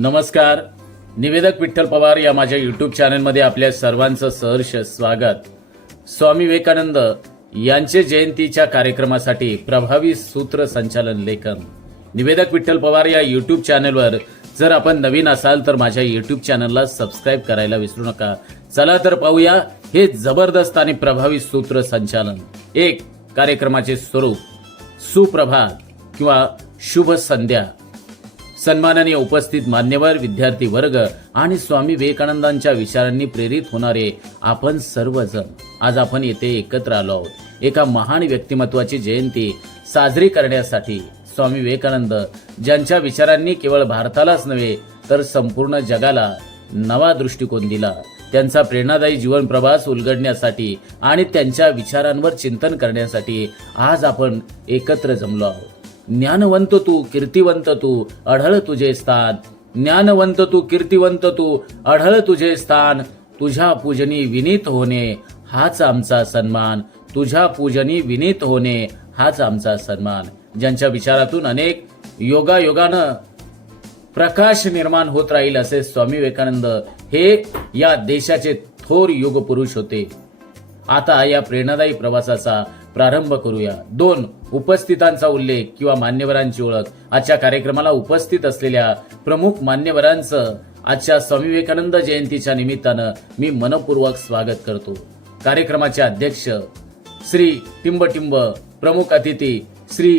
नमस्कार. निवेदक विठ्ठल पवार या माझ्या यूट्यूब चॅनलमध्ये आपल्या सर्वांचं सहर्ष स्वागत. स्वामी विवेकानंद यांचे जयंतीच्या कार्यक्रमासाठी प्रभावी सूत्र संचालन लेखन. निवेदक विठ्ठल पवार या यूट्यूब चॅनलवर जर आपण नवीन असाल तर माझ्या यूट्यूब चॅनलला सबस्क्राईब करायला विसरू नका. चला तर पाहूया हे जबरदस्त आणि प्रभावी सूत्र संचालन. एक कार्यक्रमाचे स्वरूप. सुप्रभात किंवा शुभ संध्या. सन्माननीय उपस्थित मान्यवर विद्यार्थी वर्ग आणि स्वामी विवेकानंदांच्या विचारांनी प्रेरित होणारे आपण सर्वजण आज आपण येथे एकत्र आलो आहोत. एका महान व्यक्तिमत्वाची जयंती साजरी करण्यासाठी स्वामी विवेकानंद ज्यांच्या विचारांनी केवळ भारतालाच नव्हे तर संपूर्ण जगाला नवा दृष्टिकोन दिला. त्यांचा प्रेरणादायी जीवन प्रवास उलगडण्यासाठी आणि त्यांच्या विचारांवर चिंतन करण्यासाठी आज आपण एकत्र जमलो आहोत. ज्ञानवंत तू कीर्तिवंत तू अढळ तुझे स्थान. ज्ञानवंत तू कीर्तिवंत तू अढळ तुझे स्थान. तुझ्या पूजनी विनीत होणे हाच आमचा सन्मान. तुझ्या पूजनी विनीत होणे हाच आमचा सन्मान. ज्यांच्या विचारातून अनेक योगायोगानं प्रकाश निर्माण होत राहील असे स्वामी विवेकानंद हे या देशाचे थोर युग पुरुष होते. आता या प्रेरणादायी प्रवासाचा प्रारंभ करूया. दोन उपस्थितांचा उल्लेख किंवा मान्यवरांची ओळख. आजच्या कार्यक्रमाला उपस्थित असलेल्या प्रमुख मान्यवरांचं आजच्या स्वामी विवेकानंद जयंतीच्या निमित्तानं मी मनपूर्वक स्वागत करतो. कार्यक्रमाचे अध्यक्ष श्री टिंबटिंब प्रमुख अतिथी श्री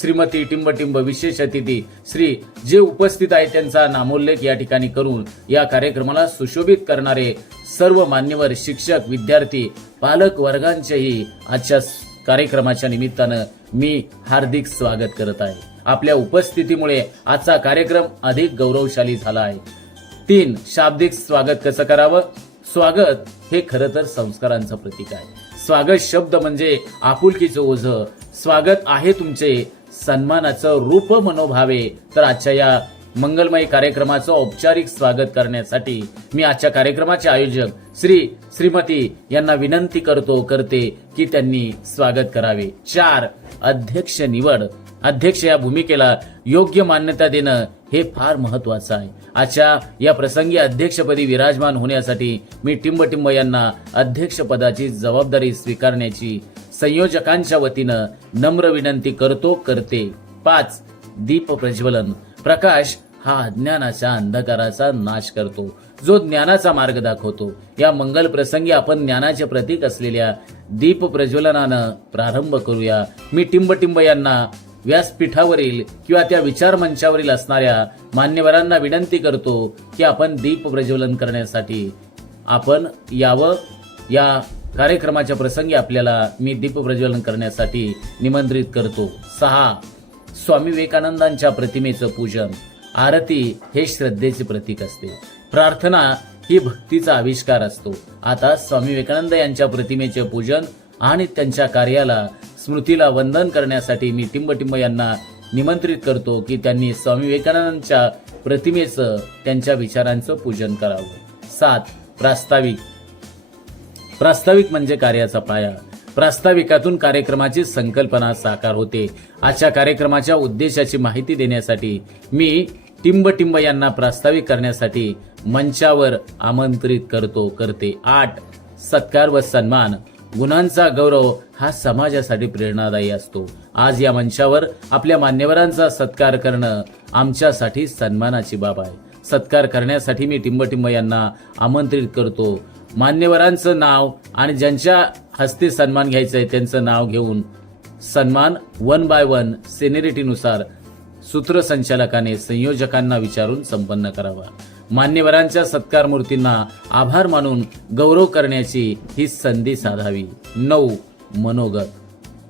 श्रीमती टिंबटिंब विशेष अतिथी श्री जे उपस्थित आहेत त्यांचा नामोल्लेख या ठिकाणी करून या कार्यक्रमाला सुशोभित करणारे सर्व मान्यवर शिक्षक विद्यार्थी पालक वर्गांचेही आजच्या कार्यक्रमाच्या निमित्तानं मी हार्दिक स्वागत करत आहे. आपल्या उपस्थितीमुळे आजचा कार्यक्रम अधिक गौरवशाली झाला आहे. तीन शाब्दिक स्वागत कसं करावं? स्वागत हे खरं तर संस्कारांचं प्रतीक आहे. स्वागत शब्द म्हणजे आपुलकीचं ओझ. स्वागत आहे तुमचे सन्मानाचं रूप मनोभावे. तर आजच्या या मंगलमय कार्यक्रमाचं औपचारिक स्वागत करण्यासाठी मी आजच्या कार्यक्रमाचे आयोजक श्री श्रीमती यांना विनंती करतो करते की त्यांनी स्वागत करावे. चार अध्यक्ष निवड. अध्यक्ष या भूमिकेला योग्य मान्यता देणं हे फार महत्वाचं आहे. आजच्या या प्रसंगी अध्यक्षपदी विराजमान होण्यासाठी मी टिंबटिंब यांना अध्यक्षपदाची जबाबदारी स्वीकारण्याची संयोजकांच्या वतीनं नम्र विनंती करतो करते. पाच दीप प्रज्वलन. प्रकाश हा अज्ञानाच्या अंधकाराचा नाश करतो. जो ज्ञानाचा मार्ग दाखवतो. या मंगल प्रसंगी आपण ज्ञानाचे प्रतीक असलेल्या दीप प्रज्वलनानं प्रारंभ करूया. मी टिंबटिंब यांना व्यासपीठावरील किंवा त्या विचार मंचावरील असणाऱ्या मान्यवरांना विनंती करतो की आपण दीप प्रज्वलन करण्यासाठी आपण यावं. या कार्यक्रमाच्या प्रसंगी आपल्याला मी दीप प्रज्वलन करण्यासाठी निमंत्रित करतो. सहा. स्वामी विवेकानंदांच्या प्रतिमेचं पूजन. आरती हे श्रद्धेचे प्रतीक असते. प्रार्थना ही भक्तीचा आविष्कार असतो. आता स्वामी विवेकानंद यांच्या प्रतिमेचे पूजन आणि त्यांच्या कार्याला स्मृतीला वंदन करण्यासाठी मी टिंबटिंब यांना निमंत्रित करतो की त्यांनी स्वामी विवेकानंदांच्या प्रतिमेचं त्यांच्या विचारांचं पूजन करावं. सात प्रास्ताविक. प्रास्ताविक म्हणजे कार्याचा पाया. प्रास्ताविकातून कार्यक्रमाची संकल्पना साकार होते. आजच्या कार्यक्रमाच्या उद्देशाची माहिती देण्यासाठी मी टिंबटिंब यांना प्रास्ताविक करण्यासाठी मंचावर आमंत्रित करतो करते. आठ सत्कार व सन्मान. गुणांचा गौरव हा समाजासाठी प्रेरणादायी असतो. आज या मंचावर आपल्या मान्यवरांचा सत्कार करणं आमच्यासाठी सन्मानाची बाब आहे. सत्कार करण्यासाठी मी टिंबटिंब यांना आमंत्रित करतो. मान्यवरांचं नाव आणि ज्यांच्या हस्ते सन्मान घ्यायचं आहे त्यांचं नाव घेऊन सन्मान वन बाय वन सेनिरिटीनुसार सूत्रसंचालकाने संयोजकांना विचारून संपन्न करावा. मान्यवरांच्या सत्कार मूर्तींना आभार मानून गौरव करण्याची ही संधी साधावी. नऊ मनोगत.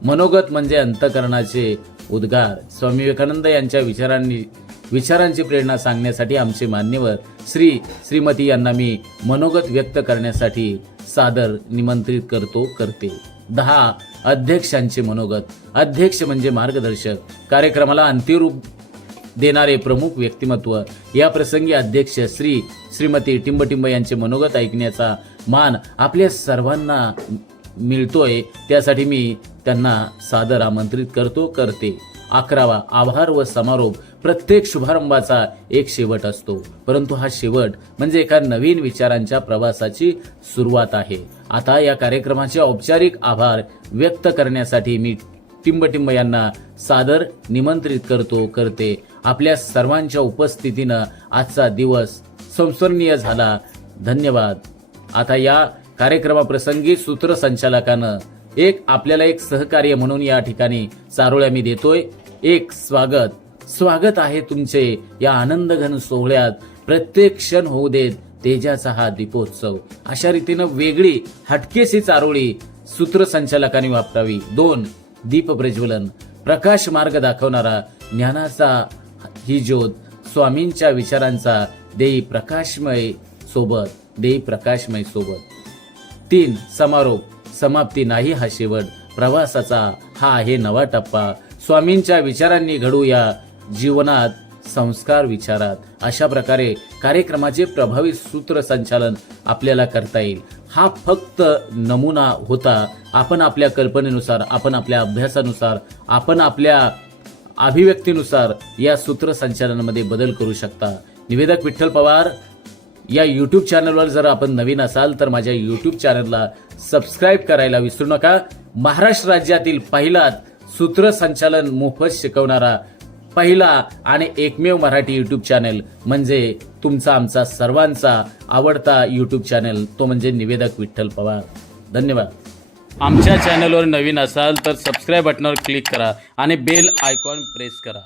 मनोगत म्हणजे अंतकरणाचे उद्गार. स्वामी विवेकानंद यांच्या विचारांनी विचारांची प्रेरणा सांगण्यासाठी आमचे मान्यवर श्री श्रीमती यांना मी मनोगत व्यक्त करण्यासाठी सादर निमंत्रित करतो करते. दहा अध्यक्षांचे मनोगत अध्यक्ष म्हणजे मार्गदर्शक कार्यक्रमाला अंतिरूप देणारे प्रमुख व्यक्तिमत्व. या प्रसंगी अध्यक्ष श्री श्रीमती टिंबटिंब यांचे मनोगत ऐकण्याचा मान आपल्या सर्वांना मिळतोय. त्यासाठी मी त्यांना सादर आमंत्रित करतो करते. अकरावा आभार व समारोप. प्रत्येक शुभारंभाचा एक शेवट असतो. परंतु हा शेवट म्हणजे एका नवीन विचारांच्या प्रवासाची सुरुवात आहे. आता या कार्यक्रमाचे औपचारिक आभार व्यक्त करण्यासाठी मी टिंबटिंब यांना सादर निमंत्रित करतो करते. आपल्या सर्वांच्या उपस्थितीनं आजचा दिवस संस्मरणीय झाला. धन्यवाद. आता या कार्यक्रमाप्रसंगी सूत्रसंचालकानं एक आपल्याला एक सहकार्य म्हणून या ठिकाणी चारोळ्या मी देतोय. एक स्वागत. स्वागत आहे तुमचे या आनंदघन सोहळ्यात. प्रत्येक क्षण होऊ देत तेजाचा हा दीपोत्सव. अशा रीतीनं वेगळी हटकेसी चारोळी सूत्रसंचालकांनी वापरावी. दोन दीप प्रज्वलन. प्रकाश मार्ग दाखवणारा ज्ञानाचा ही ज्योत स्वामींच्या विचारांचा देई प्रकाशमय सोबत देई प्रकाशमय सोबत. तीन समारोप. समाप्ती नाही हा शेवट. प्रवासाचा हा आहे नवा टप्पा. स्वामींच्या विचारांनी घडू या जीवनात संस्कार विचारात अशा प्रकारे कार्यक्रमाचे प्रभावी सूत्रसंचालन आपल्याला करता येईल. हा फक्त नमुना होता. आपण आपल्या कल्पनेनुसार आपण आपल्या अभ्यासानुसार आपण आपल्या अभिव्यक्तीनुसार या सूत्रसंचालनामध्ये बदल करू शकता. निवेदक विठ्ठल पवार या यूट्यूब चॅनलवर जर आपण नवीन असाल तर माझ्या यूट्यूब चॅनलला सबस्क्राईब करायला विसरू नका. महाराष्ट्र राज्यातील पहिलाच सूत्रसंचालन मोफत शिकवणारा पहिला आणि एकमेव मराठी यूट्यूब चॅनल म्हणजे तुमचा आमचा सर्वांचा आवडता यूट्यूब चॅनल तो म्हणजे निवेदक विठ्ठल पवार. धन्यवाद. आमच्या चॅनलवर नवीन असाल तर सबस्क्राईब बटनावर क्लिक करा आणि बेल आयकॉन प्रेस करा.